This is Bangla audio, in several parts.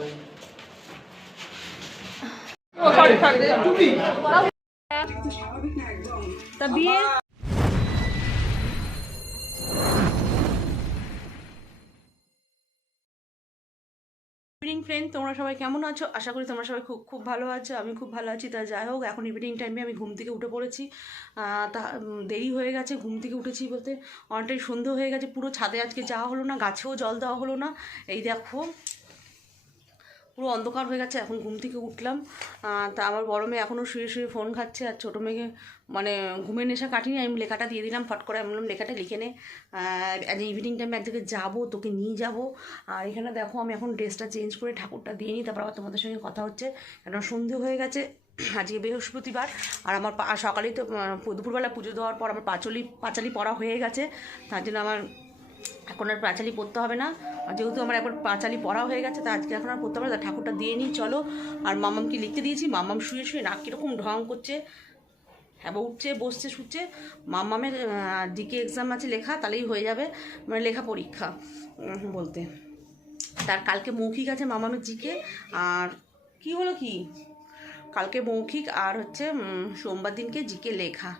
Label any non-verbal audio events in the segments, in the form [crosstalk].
ইভিনিং ফ্রেন্ড তোমরা সবাই কেমন আছো? আশা করি তোমরা সবাই খুব খুব ভালো আছো, আমি খুব ভালো আছি। তা যাই হোক, এখন ইভিনিং টাইমে আমি ঘুম থেকে উঠে পড়েছি। তা দেরি হয়ে গেছে, ঘুম থেকে উঠেছি বলতে অনেকটাই সন্ধে হয়ে গেছে, পুরো ছাদে আজকে যাওয়া হলো না, গাছেও জল দেওয়া হলো না। এই দেখো পুরো অন্ধকার হয়ে গেছে, এখন ঘুম থেকে উঠলাম। তা আমার বড় মেয়ে এখনও শুয়ে শুয়ে ফোন খাচ্ছে আর ছোটো মেয়েকে মানে ঘুমের নেশা কাটিনি, আমি লেখাটা দিয়ে দিলাম, ফট করে আমি বললাম, লেখাটা লিখে নে। আজ ইভিনিং টাইমে এক জায়গায় যাব, তোকে নিয়ে যাব। আর এখানে দেখো, আমি এখন ড্রেসটা চেঞ্জ করে ঠাকুরটা দিয়ে নিই, তারপর আবার তোমাদের সঙ্গে কথা হচ্ছে। কেন সন্ধে হয়ে গেছে, আজকে বৃহস্পতিবার, আর আমার সকালেই তো দুপুরবেলা পুজো দেওয়ার পর আমার পাঁচলি, পাঁচালি পড়া হয়ে গেছে। তার জন্য আমার এখন আর পাঁচালি পড়তে হবে না। আর যেহেতু আমার একবার পাঁচালি পড়া হয়ে গেছে, তা আজকে এখন আর পড়তে হবে না। ঠাকুরটা দিয়ে নিই, চলো। আর মামামকে লিখতে দিয়েছি, মামাম শুয়ে শুয়ে নাক কীরকম ঢং করছে। হ্যাঁ উঠছে, বসছে, শুচ্ছে। মামামের ডিকে এক্সাম আছে লেখা, তাহলেই হয়ে যাবে। মানে লেখা পরীক্ষা বলতে। তার কালকে মৌখিক আছে মামামের জিকে। আর কি হলো কি? কালকে মৌখিক আর হচ্ছে সোমবার দিনকে জিকে লেখা।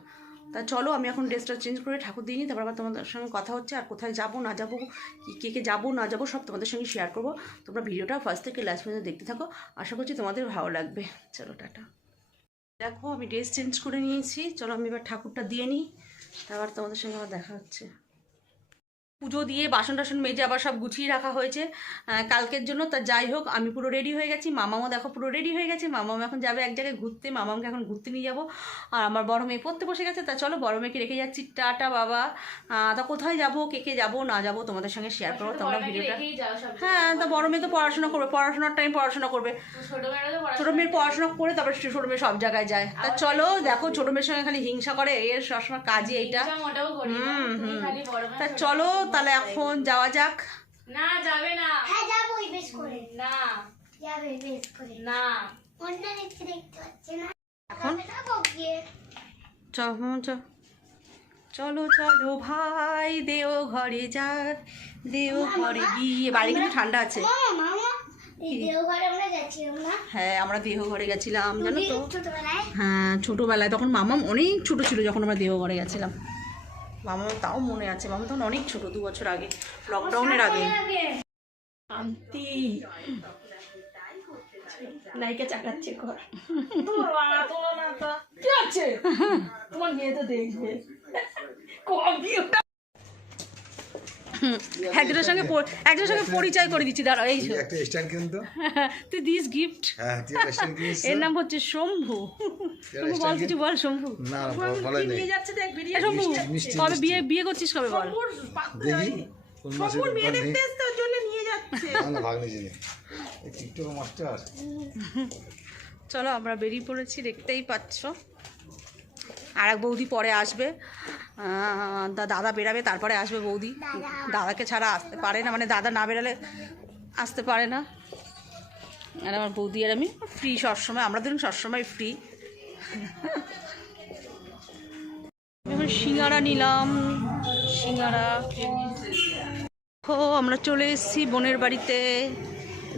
তা চলো, আমি এখন ড্রেসটা চেঞ্জ করে ঠাকুর দিয়ে নিই, তারপর আবার তোমাদের সঙ্গে কথা হচ্ছে আর কোথায় যাব, না যাব, কি, কে কে যাব, না যাব, সব তোমাদের সঙ্গে শেয়ার করব। তোমরা ভিডিওটা ফার্স্ট থেকে লাস্ট পর্যন্ত দেখতে থাকো। আশা করছি তোমাদের ভালো লাগবে। চলো, টাটা। দেখো, আমি ড্রেস চেঞ্জ করে নিয়েছি। চলো, আমি এবার ঠাকুরটা দিয়ে নিই। তারপর তোমাদের সঙ্গে আবার দেখা হচ্ছে। পুজো দিয়ে বাসন টাসন মেজে আবার সব গুছিয়ে রাখা হয়েছে। কালকের জন্য তা যাই হোক আমি পুরো রেডি হয়ে গেছি। মামামও দেখো পুরো রেডি হয়ে গেছে। মামাম এখন যাবে এক জায়গায় ঘুরতে। মামামকে এখন ঘুরতে নিয়ে যাব। আর আমার বড় মেয়ে পড়তে বসে গেছে। তা চলো বড় মেয়েকে রেখে যাচ্ছি। টাটা বাবা। তা কোথায় যাব কে কে যাব না যাব তোমাদের সঙ্গে শেয়ার করব তোমরা ভিডিওটা হ্যাঁ তা বড় মেয়ে তো পড়াশোনা করবে। পড়াশোনার টাইম পড়াশোনা করবে। ছোটো মেয়ের পড়াশোনা করে তারপর ছোটো মেয়ে সব জায়গায় যায়। তা চলো দেখো ছোটো মেয়ের সঙ্গে খালি হিংসা করে। এর সবসময় কাজই এইটা। হুম হুম। তা চলো তাহলে এখন যাওয়া যাক। না যাবে না। হ্যাঁ যাবোই বেশ করে। না। যাবে বেশ করে। না। অন্য দেখতে দেখতে পাচ্ছে না। এখন? যাব গিয়ে চ- হুম, চলো। চলো ভাই দেও ঘরে যাক দেও ঘরে গিয়ে বাড়ি কিন্তু ঠান্ডা আছে। মামা মামা হ্যাঁ আমরা দেহ ঘরে গেছিলাম জানো তো? ছোটবেলায়? হ্যাঁ ছোটোবেলায়। তখন মামাম অনেক ছোট ছিল যখন আমরা দেহ ঘরে গেছিলাম। মামা তাও মনে আছে। মামা তখন অনেক ছোট দু বছর আগে লকডাউনের আগে। শান্তি। নায়িকা চাকাচ্ছে ঘর। কি আছে? তোমার মেয়ে তো দেখবে। [laughs] একজনের সঙ্গে একজনের সঙ্গে পরিচয় করে দিচ্ছি দাঁড়াও এই যে। একটা স্ট্যান্ড কিন্তু [laughs] তুই দিস গিফট হ্যাঁ এর নাম হচ্ছে শম্ভু। শম্ভু বল কিছু বল শম্ভু। না না বলাই নেই। এ শম্ভু কবে বিয়ে বিয়ে করছিস কবে বল? দেখি কোন বিয়ে দেখতে না না ভাগ নিয়ে জানি টিকটক মাস্টার। চলো আমরা বেরিয়ে পড়েছি দেখতেই পাচ্ছ। আর এক বৌদি পরে আসবে। দাদা বেরাবে, তারপরে আসবে বৌদি। দাদাকে ছাড়া আসতে পারে না মানে দাদা না বেরালে আসতে পারে না। আর আমার বৌদি আর আমি ফ্রি সবসময়, আমরা ধরুন সবসময় ফ্রি এখন সিঙ্গারা নিলাম, সিঙ্গারা। ও আমরা চলে এসেছি বোনের বাড়িতে,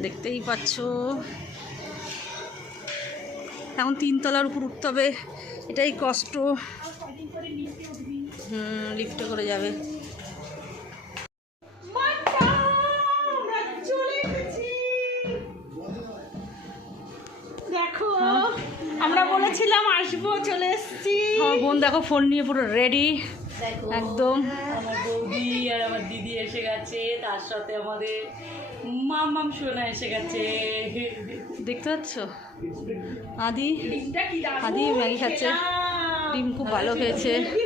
দেখতেই পাচ্ছ। এখন তিনতলার উপর উঠতে হবে, এটাই কষ্ট। লিফটে করে যাবে। দেখো আমরা বলেছিলাম আসব চলে এসেছি। আমার বোন দেখো ফোন নিয়ে পুরো রেডি একদম। আমার বৌদি আর আমার দিদি এসে গেছে তার সাথে আমাদের মামাম সোনা এসে গেছে। দেখতে পাচ্ছ? আদি আদি ম্যাগি খাচ্ছে। ডিম খুব ভালো খেয়েছে। হয়েছে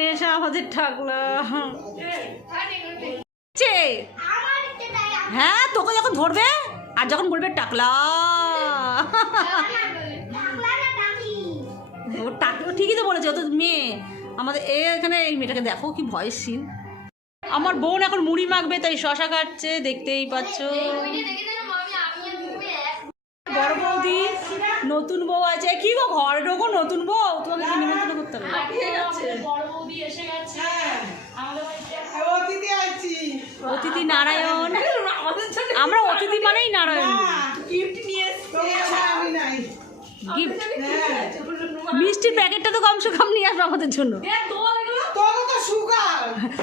নেশা আমাদের ঠাকলা হ্যাঁ তোকে যখন ধরবে, আর যখন বলবে টাকলা। ও ঠিকই তো বলেছে তো মেয়ে। আমাদের এখানে এই মেয়েটাকে দেখো, কি ভয়েস সিন আমার বোন এখন মুড়ি মাখবে, তাই শশা কাটছে, দেখতেই পাচ্ছ। বড় বৌদি, নতুন বউ আছে। কি গো, ঘরে ঢোকো, নতুন বউ? তোমাকে নিমন্ত্রণ করতে হবে? আমাদের এসে গেছে। আমাদের বাড়িতে অতিথি নারায়ণ। আমরা অতিথি মানেই নারায়ণ। গিফট মিষ্টির প্যাকেটটা তো কমসে কম নিয়ে আসবে আমাদের জন্য।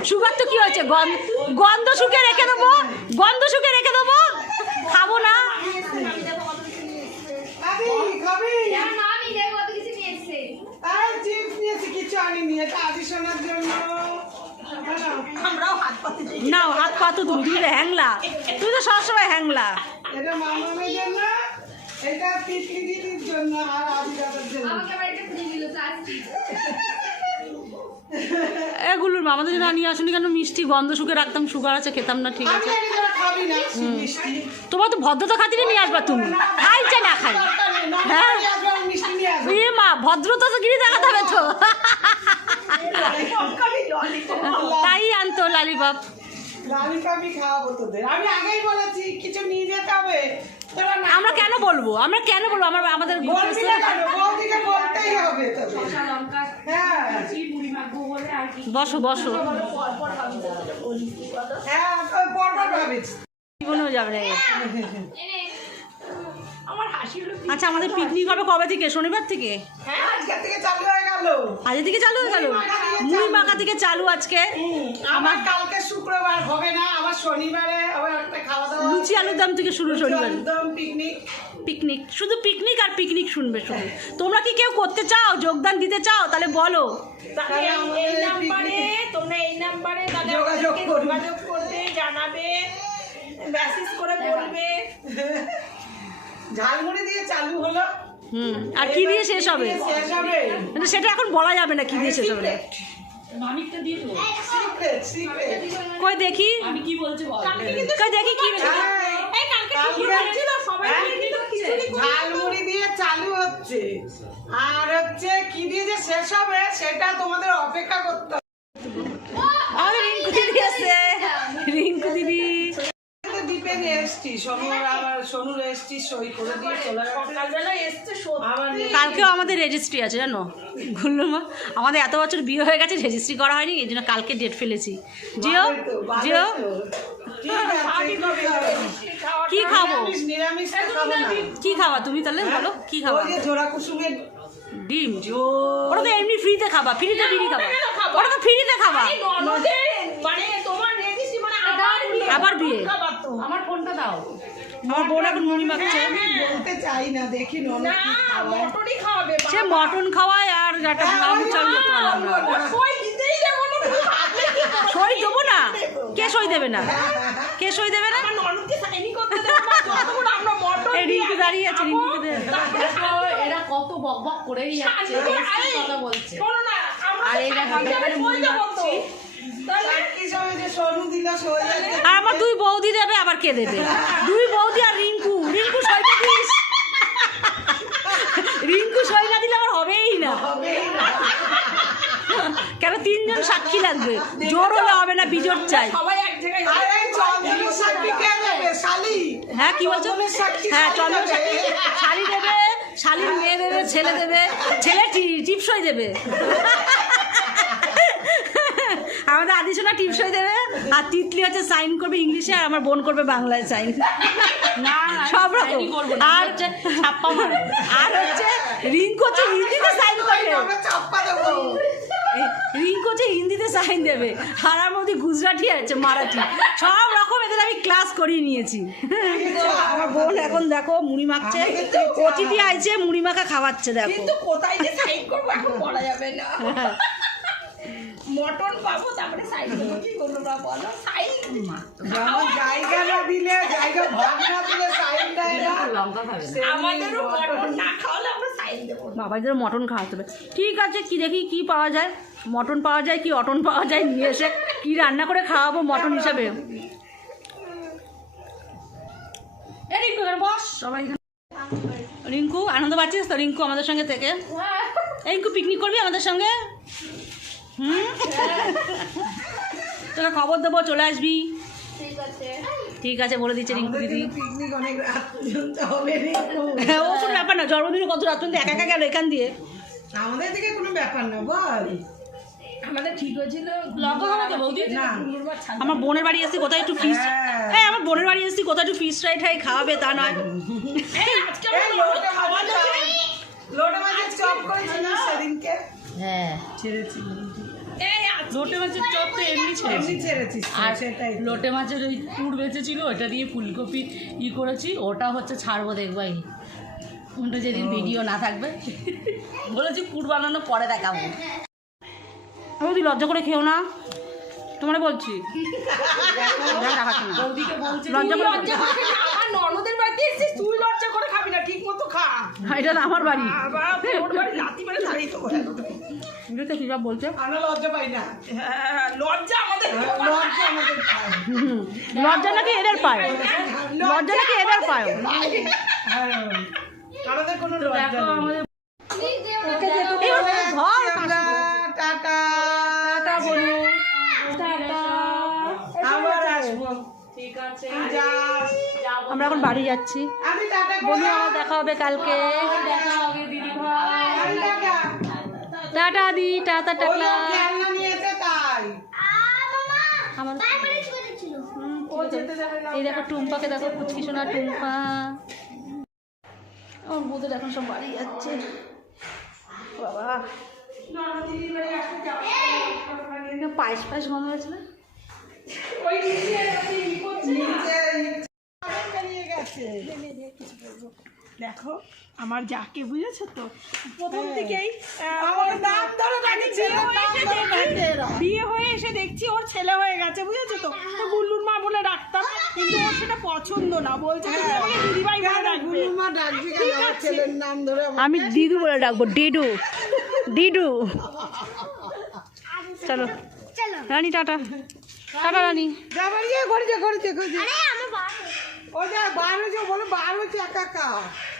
সুগার। তো কি হয়েছে? গন্ধ গন্ধ শুকে রেখে দেবো। গন্ধ শুকে রেখে দেবো। খাব না। যেমন আমি দেখো কত কিছু নিয়ে এসছে নাও হাত পাতো তুমি তুমি তো হ্যাংলা। তুমি তো সবসময় হ্যাংলা। এটা মামামের জন্য এটা পিকনি দিদির জন্য আর আদিদাদের জন্য। আমাকে আবার ফ্রি দিল এগুলোর আমাদের জন্য নিয়ে আসুনি কেন? মিষ্টি গন্ধ শুকে রাখতাম সুগার আছে খেতাম না ঠিক আছে। না। তোমার তো ভদ্রতা খাতিরে নিয়ে আসবা তুমি। খাই চা না খাই। হ্যাঁ? এ মা ভদ্রতা তো গিরি দেখাতে হবে তো। তাই আনতো লালিপপ। লালিপাপি খাওয়াবো তোদের। আমি আগেই বলেছি কিছু নিয়ে যেতে হবে। আমরা কেন বলব। আমরা কেন বলব? আমার আমাদের হ্যাঁ। বসো বসো। হ্যাঁ জীবনেও যাবে না। এ। আচ্ছা আমাদের পিকনিক হবে কবে থেকে? শনিবার থেকে? হ্যাঁ থেকে চালু হয়ে আজ থেকে চালু হয়ে গেল? মুড়ি মাখা থেকে চালু আজকে? আমার কালকে শুক্রবার হবে না আমার শনিবারে আবার একটা খাওয়া দাওয়া লুচি আলুর দাম থেকে শুরু শনিবার। পিকনিক পিকনিক শুধু পিকনিক আর পিকনিক শুনবে শুধু তোমরা কি কেউ করতে চাও? যোগদান দিতে চাও? তাহলে বলো। তোমরা এই নাম্বারে। যোগাযোগ করবে জানাবে মেসেজ করে বলবে। ঝালমুড়ি দিয়ে চালু হলো। হুম আর কি দিয়ে শেষ হবে? শেষ হবে? কিন্তু সেটা এখন বলা যাবে না কি দিয়ে শেষ হবে। কই দেখি? আমি কি বলছি কই দেখি কি এই কালকে কি হচ্ছিল সবাই কিন্তু ঝালমুড়ি দিয়ে চালু হচ্ছে। আর হচ্ছে কি দিয়ে যে শেষ হবে সেটা তোমাদের অপেক্ষা করতে হবে আমাদের রিঙ্কু দিদি আছে রিঙ্কু দিদি কিন্তু দ্বীপে নিয়ে এসছি সোনুর আবার সোনুর এসছি সই করে দিয়ে চলে কালকেও আমাদের রেজিস্ট্রি আছে জানো? ঘুরলো মা। আমাদের এত বছর বিয়ে হয়ে গেছে রেজিস্ট্রি করা হয়নি এই জন্য কালকে ডেট ফেলেছি। জিও জিও। আছে, কি খাব? কি খাওয়া তুমি তাহলে? বলো কি খাওয়া জোড়া কুসুমের ডিম। ওটা তো এমনি ফ্রিতে খাবা ফ্রিতে বিড়ি খাবা। ওটা তো ফ্রিতে খাবা। মানে আবার বিয়ে। আমার ফোনটা দাও। আমার বোন এখন মুড়ি মাখছে। বলতে চাই না দেখি। মটরই খাওয়াবে সে মটন খাওয়ায় আর একটা নাম ওই চাল। সই দেবো না কে সই দেবে না? কে সই দেবে না? রিঙ্কু দাঁড়িয়ে আছে এরা কত বক বক করেই যাচ্ছে কথা বলছে। আর এই দেখো, আমার দুই বৌদি দেবে আবার কে দেবে? দুই বৌদি আর রিঙ্কু। রিঙ্কু সইটা দিস। রিঙ্কু সই দিলে আমার হবেই না। কেন তিনজন সাক্ষী লাগবে? জোর হলে হবে না, বিজোর চাই। হ্যাঁ কি বলছো? হ্যাঁ দেবে। সাক্ষী। শালি দেবে, শালির মেয়ে দেবে, ছেলে দেবে। ছেলে টিপসই দেবে। আমাদের আদিসোনা টিপসই দেবে। আর তিতলি হচ্ছে সাইন করবে ইংলিশে আর আমার বোন করবে বাংলায় সাইন। না সব রকম। আর। আর হচ্ছে রিঙ্কু হচ্ছে হিন্দিতে সাইন করবে। রিঙ্কু হচ্ছে হিন্দিতে সাইন দেবে। আর আমার মধ্যে গুজরাটি আছে মারাঠি। সব রকম এদের আমি ক্লাস করিয়ে নিয়েছি। আমার বোন এখন দেখো মুড়ি মাখছে। অতিথি আইছে মুড়ি মাখা খাওয়াচ্ছে দেখো। কিন্তু কোথায় যে সাইড করব এখন বলা যাবে না। [laughs] মটন পাবো তারপরে সাইড করব কি করব না বলো? সাইড যেমন জায়গা না দিলে জায়গা ভাগ না দিলে সাইন দেয় না। লঙ্কা খাবে আমাদেরও মটন। না খাওয়ালে আমরা সাইড দেবো। বাবাদের মটন খাওয়াতে হবে ঠিক আছে কি দেখি কি পাওয়া যায়? মটন পাওয়া যায় কি অটন পাওয়া যায়? নিয়ে এসে কি রান্না করে খাওয়াবো মটন হিসাবে? রিঙ্কু বস। সবাই রিঙ্কু আনন্দ পাচ্ছিস তো রিঙ্কু আমাদের সঙ্গে থেকে? এই রিঙ্কু পিকনিক করবি আমাদের সঙ্গে? হুম? তোকে খবর দেবো চলে আসবি। ঠিক আছে। বলে দিচ্ছে রিঙ্কু দিদি। হ্যাঁ ও কোনো ব্যাপার না জন্মদিনে কত রাত পর্যন্ত একা একা গেল এখান দিয়ে। আমাদের দিকে কোনো ব্যাপার না বল। আমাদের ঠিক হয়েছিল। আমার বোনের বাড়ি এসে কোথায় একটু ফিস হ্যাঁ। আমার বোনের বাড়ি এসে কোথায় একটু ফিস ফ্রাই ঠাই খাওয়াবে তা নয়। হ্যাঁ। ছেড়েছি লোটে মাছের চপ তো এমনি ছেড়েছি এমনি ছেড়েছিস আর সেটাই লোটে মাছের ওই পুর বেঁচেছিল ওটা দিয়ে ফুলকপি ই করেছি ওটা হচ্ছে ছাড়বো দেখবাই ওটা যেদিন ভিডিও না থাকবে। বলেছি পুর বানানো পরে দেখাবো। বৌদি লজ্জা করে খেও না। তোমার বলছি। [laughs] এটা আমার বাড়ি। কি সব বলছে? আমরা লজ্জা পাই না। হ্যাঁ, লজ্জা আমাদের লজ্জা আমাদের লজ্জা নাকি এদের পায়? লজ্জা নাকি এদের পায়? হ্যাঁ, আমাদের কোনো লজ্জা আমাদের আমরা টাটা টাটা। বলু। আবার আসব। ঠিক আছে। যাস। আমরা এখন বাড়ি যাচ্ছি। বন্ধু দেখা হবে কালকে। টাটা দি টাটা টাটা। আমার এই দেখো টুম্পাকে দেখো পুচকি সোনা টুম্পা। আমার বোধের এখন সব বাড়ি যাচ্ছে। বাবা। পায়েস পায়েস গন্ধ হয়েছে না ওই নিচে নিচে নিয়ে গেছে দেখো আমার যাকে বুঝেছ তো? প্রথম থেকেই আমার নাম ধরে বিয়ে হয়ে এসে দেখছি- হয়ে ওর ছেলে হয়ে গেছে বুঝেছ তো? তো গুল্লুর মা বলে ডাকতাম কিন্তু ওর সেটা পছন্দ না। বলছে আমাকে দিদিভাই বলে ডাকবে। গুরুমা ডাকবি ছেলের নাম ধরে আমি দিদু বলে ডাকবো ডিডু ডিডু চলো। চলো। রানী টাটা। টাটা রানী। আরে আমার বাবা। ও যা বার বলো বার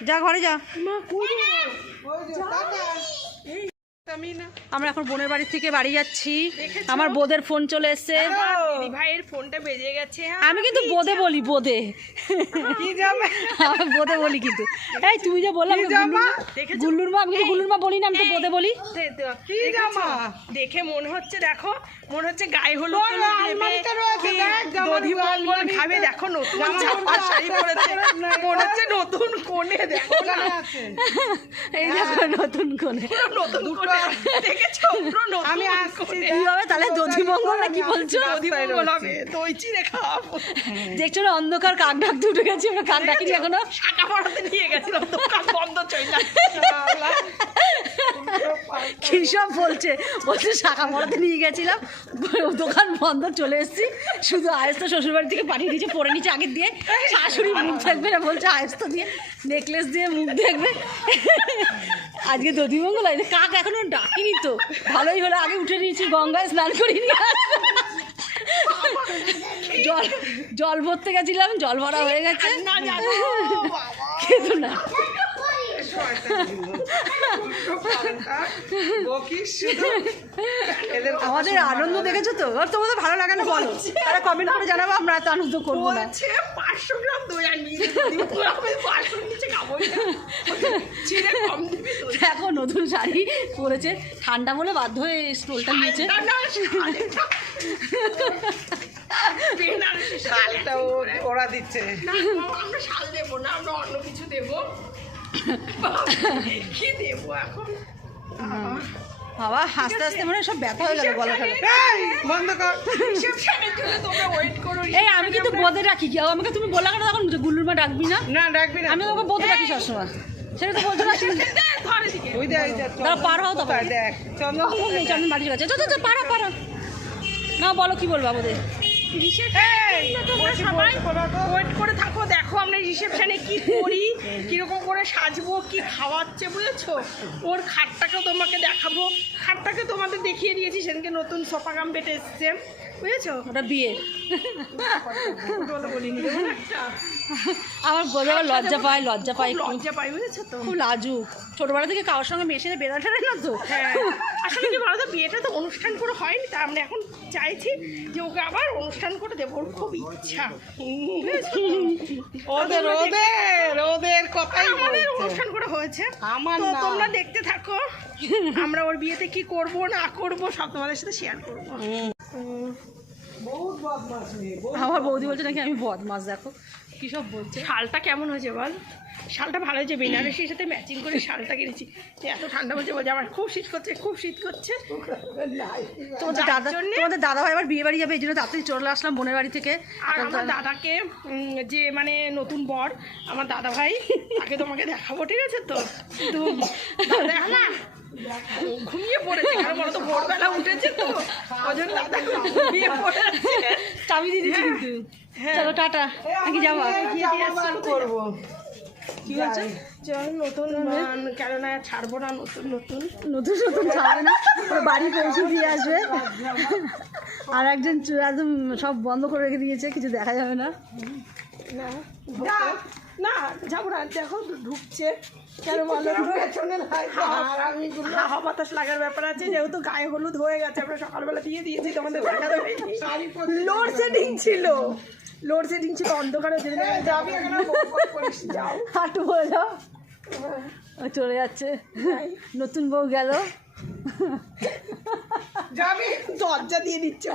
যা ঘরে যা। আমরা এখন বোনের বাড়ি থেকে বাড়ি যাচ্ছি। আমার বোদের ফোন চলে এসছে। ভাইয়ের ফোনটা বেজে গেছে হ্যাঁ। আমি কিন্তু বোদে বলি বোদে। বোদে বলি কিন্তু। এই তুমি যে বললাম? গুল্লুর মা আমি তো গুল্লুর মা বলি না আমি তো বোদে বলি? দেখে মনে হচ্ছে দেখো মনে হচ্ছে গায়ে আলমারিতে। খাবে দেখো নতুন শাড়ি পরেছে। মনে হচ্ছে নতুন কোণে দেখো না। এই দেখো নতুন কোণে। নতুন কোণে। আমি হবে তাহলে দধি না কি বলছো? হবে খাওয়াবো দেখছ না অন্ধকার কাক উঠে গেছি আমরা কাক ডাকিনি এখনও? শাখা পড়াতে নিয়ে গেছিলাম দোকান বন্ধ চলে [laughs] কি সব বলছে। বলছে শাখা মরাতে নিয়ে গেছিলাম। দোকান বন্ধ চলে এসেছি। শুধু আয়স্ত শ্বশুরবাড়ি থেকে পাঠিয়ে দিয়েছে পরে নিচে আগে দিয়ে। শাশুড়ি মুখ দেখবে না বলছে আয়স্ত দিয়ে নেকলেস দিয়ে মুখ দেখবে। আজকে দধিমঙ্গল আছে কাক এখনও ডাকিনি তো। ভালোই হলো আগে উঠে নিয়েছি গঙ্গায় স্নান করি নিয়ে জল জল ভরতে গেছিলাম জল ভরা হয়ে গেছে। কিন্তু না। আমাদের আনন্দ দেখেছ তো? আর তোমাদের ভালো লাগে না বলো। তারা কমেন্ট করে জানাব আমরা এত আনন্দ করব না। পাঁচশো গ্রাম দই আনবি পাঁচশো নিচে খাব চিড়ে কম দিবি দই দেখো নতুন শাড়ি পরেছে। ঠান্ডা বলে বাধ্য হয়ে স্টোলটা নিয়েছে। শালটা। ও- ওরা দিচ্ছে। আমরা শাল দেবো না আমরা অন্য কিছু দেবো। কি দেবো এখন বাবা আস্তে আস্তে মনে সব ব্যথা হয়ে গেল গলা এই, বন্ধ কর। রিসেপশনের জন্য তোমরা ওয়েট করো এই আমি কিন্তু বোধে রাখি কি? আমাকে তুমি বললা কেন তখন? গুল্লুর মা ডাকবি না? না ডাকবি না। আমি তোমাকে বোধে রাখি সবসময়। সেটা তো না। ওই দেখ ওই পার হও কোথায় দেখ বাড়ি চলে যাচ্ছে। চল পারো পারো না বলো কি বলব আমাদের? সবাই ওয়েট করে থাকো দেখো আমরা রিসেপশনে কি করি কীরকম করে সাজবো কি খাওয়াচ্ছে বুঝেছ? ওর খাটটাকেও তোমাকে দেখাবো। খাটটাকে তোমাদের দেখিয়ে দিয়েছি সেদিনকে নতুন সোফা গাম পেটে এসছে। বুঝেছ? ওটা বিয়ে। বলে আমার বোঝা আবার লজ্জা পায় লজ্জা পায় লজ্জা পাই বুঝেছ তো? খুব লাজুক। ছোটবেলা থেকে কারোর সঙ্গে মেশে বেড়া ঠেড়ে না তো? হ্যাঁ। আসলে কি বলতো বিয়েটা তো অনুষ্ঠান করে হয়নি তা আমরা এখন চাইছি যে ওকে আবার অনুষ্ঠান করে দেবো ওর খুব ইচ্ছা? ওদের ওদের ওদের কথাই আমাদের অনুষ্ঠান করে হয়েছে। আমার তো না। তোমরা দেখতে থাকো আমরা ওর বিয়েতে কি করব না করব সব তোমাদের সাথে শেয়ার করব বহুত বদমাস মেয়ে বহুত আমার বৌদি বলছে নাকি আমি বদমাস দেখো। কি সব বলছে? শালটা কেমন হয়েছে বল? শালটা ভালো হয়েছে বেনারসির সাথে ম্যাচিং করে শালটা কিনেছি। এত ঠান্ডা বলছে বলছে আমার খুব শীত করছে খুব শীত করছে। তোমাদের দাদা তোমাদের দাদা ভাই আবার বিয়ে বাড়ি যাবে এই জন্য তাড়াতাড়ি চলে আসলাম বোনের বাড়ি থেকে। আর আমার দাদাকে যে মানে নতুন বর আমার দাদা ভাই তাকে তোমাকে দেখাবো ঠিক আছে তো? তো [laughs] দাদা না? ঘুমিয়ে পড়েছে কারণ বলো তো? ভোরবেলা উঠেছে তো। দাদা ঘুমিয়ে পড়েছে? চাবি দিয়ে দিচ্ছি কিন্তু। চলো টাটা। নাকি যাবা? করব। কি হচ্ছে চল নতুন মান, কেননা ছাড়বো না নতুন নতুন। নতুন নতুন ছাড়বে না। বাড়ি পৌঁছে দিয়ে আসবে। আর একজন চু- একদম সব বন্ধ করে রেখে দিয়েছে কিছু দেখা যাবে না না না যাব না। দেখো ঢুকছে। হাওয়া বাতাস লাগার ব্যাপার আছে যেহেতু গায়ে হলুদ হয়ে গেছে আমরা সকালবেলা দিয়ে দিয়েছি তোমাদের ছিল। ছিল অন্ধকারে। যাও। হাঁটু যাও চলে যাচ্ছে। নতুন বউ গেল। যাবি? দরজা দিয়ে দিচ্ছে?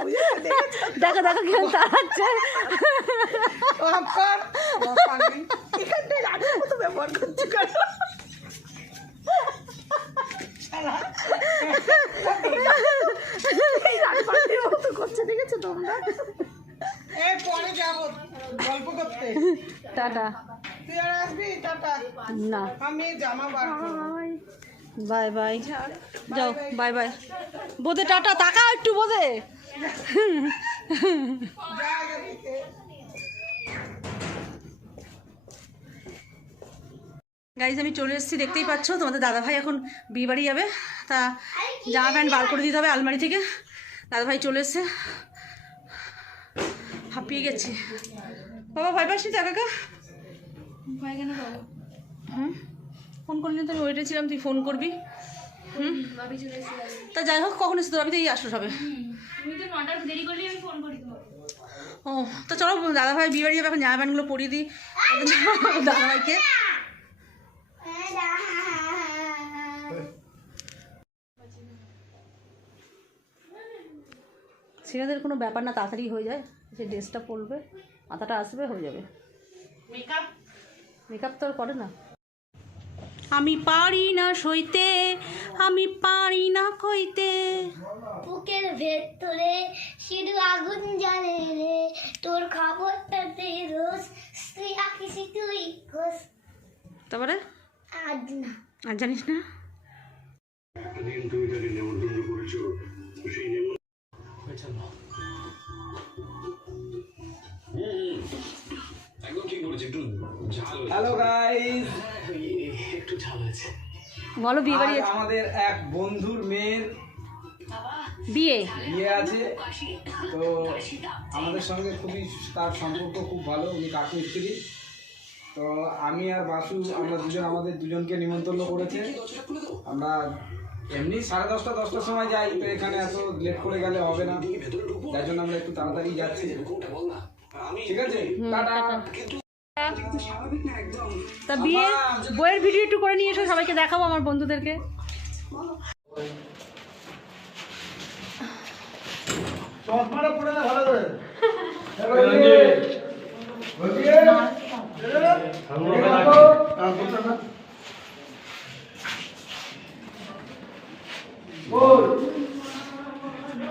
দেখো দেখো কেউ তাড়াচ্ছে। ব্যবহার করছে করছে দেখেছ তোমরা? এই পরে যাব গল্প করতে। টাটা। তুই আর আসবি? টাটা। না। আমি জামা বার বাই বাই। যাও বাই। বাই বোধে টাটা তাকাও একটু বোধে গাইজ আমি চলে এসেছি দেখতেই পাচ্ছ তোমাদের দাদা ভাই এখন বিয়ে বাড়ি যাবে। তা জামা প্যান্ট বার করে দিতে হবে আলমারি থেকে। দাদা ভাই চলে এসছে। হাঁপিয়ে গেছি। বাবা ভয় পাসনি তো কাকা? ভয় কেন বাবা হুম? ফোন করলি তো আমি ওয়েটে ছিলাম তুই ফোন করবি? হুম? তা যাই হোক কখন এসে তোর আমি তো এই আসলো সবে। ও তো চলো দাদাভাই বিয়ে বাড়ি যাবে এখন জামা প্যান্টগুলো পরিয়ে দিই। দাদা ভাইকে ছেলেদের কোনো ব্যাপার না তাড়াতাড়ি হয়ে যায়। সে ড্রেসটা পরবে মাথাটা আসবে হয়ে যাবে। মেকআপ মেকআপ তো আর করে না। আমি পারি না সইতে আমি পারি না কইতে। বুকের ভেতরে শুধু আগুন জ্বলে রে তোর খবরটা খবরটাতে রোজ তুই আঁকিসি তুই খোঁজ। তারপরে? আজ না। আর জানিস না? হ্যালো গাইস বলো বিয়ে বাড়ি আজ আমাদের এক বন্ধুর মেয়ের বিয়ে। বিয়ে আছে। তো আমাদের সঙ্গে খুবই তার সম্পর্ক খুব ভালো উনি কাকু স্ত্রী। তো আমি আর বাসু আমরা দুজন আমাদের দুজনকে নিমন্ত্রণ করেছে। আমরা এমনি সাড়ে দশটা দশটার সময় যাই তো এখানে এত লেট করে গেলে হবে না। যার জন্য আমরা একটু তাড়াতাড়ি যাচ্ছি। ঠিক আছে? টাটা। তা বিয়ে বইয়ের ভিডিও একটু করে নিয়ে এসো সবাইকে দেখাবো আমার বন্ধুদেরকে।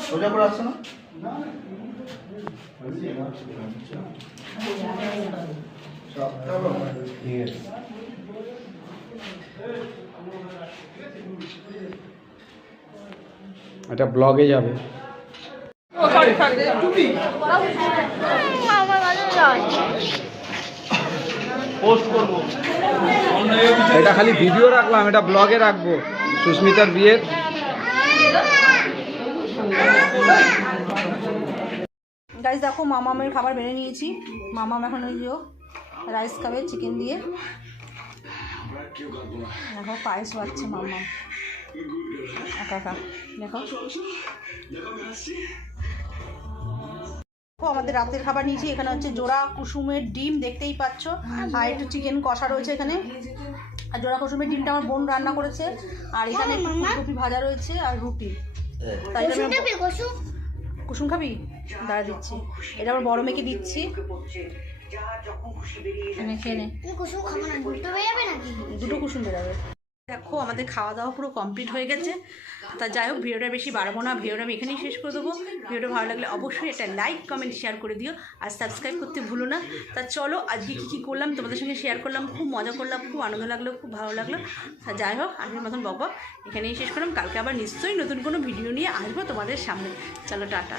সোজা করে। আসছে না। এটা ব্লগে যাবে। এটা খালি ভিডিও রাখলাম এটা ব্লগে রাখব। সুস্মিতার বিয়ের গাইজ দেখো মামামের খাবার বেড়ে নিয়েছি। মামাম এখন ওই যে রাইস খাবে চিকেন দিয়ে। দেখো পায়েস বাচ্ছে মামাম। একা একা দেখো। দেখো, আমাদের রাতের খাবার নিয়েছি এখানে হচ্ছে জোড়া কুসুমের ডিম দেখতেই পাচ্ছ। আর একটু চিকেন কষা রয়েছে এখানে। আর জোড়া কুসুমের ডিমটা আমার বোন রান্না করেছে। আর এখানে একটু ফুলকপি ভাজা রয়েছে আর রুটি। তাই জন্য কুসুম খাবি? দাঁড়া দিচ্ছি। এটা আমার বড় মেয়েকে দিচ্ছি। দুটো কুসুম বেরোবে। দেখো আমাদের খাওয়া দাওয়া পুরো কমপ্লিট হয়ে গেছে। তা যাই হোক ভিডিওটা বেশি বাড়াবো না ভিডিওটা আমি এখানেই শেষ করে দেবো। ভিডিওটা ভালো লাগলে অবশ্যই একটা লাইক কমেন্ট শেয়ার করে দিও। আর সাবস্ক্রাইব করতে ভুলো না। তা চলো আজকে কী কী করলাম তোমাদের সঙ্গে শেয়ার করলাম খুব মজা করলাম খুব আনন্দ লাগল খুব ভালো লাগল। তা যাই হোক আজকের মতন বক বক এখানেই শেষ করলাম। কালকে আবার নিশ্চয়ই নতুন কোনো ভিডিও নিয়ে আসব তোমাদের সামনে। চলো টাটা।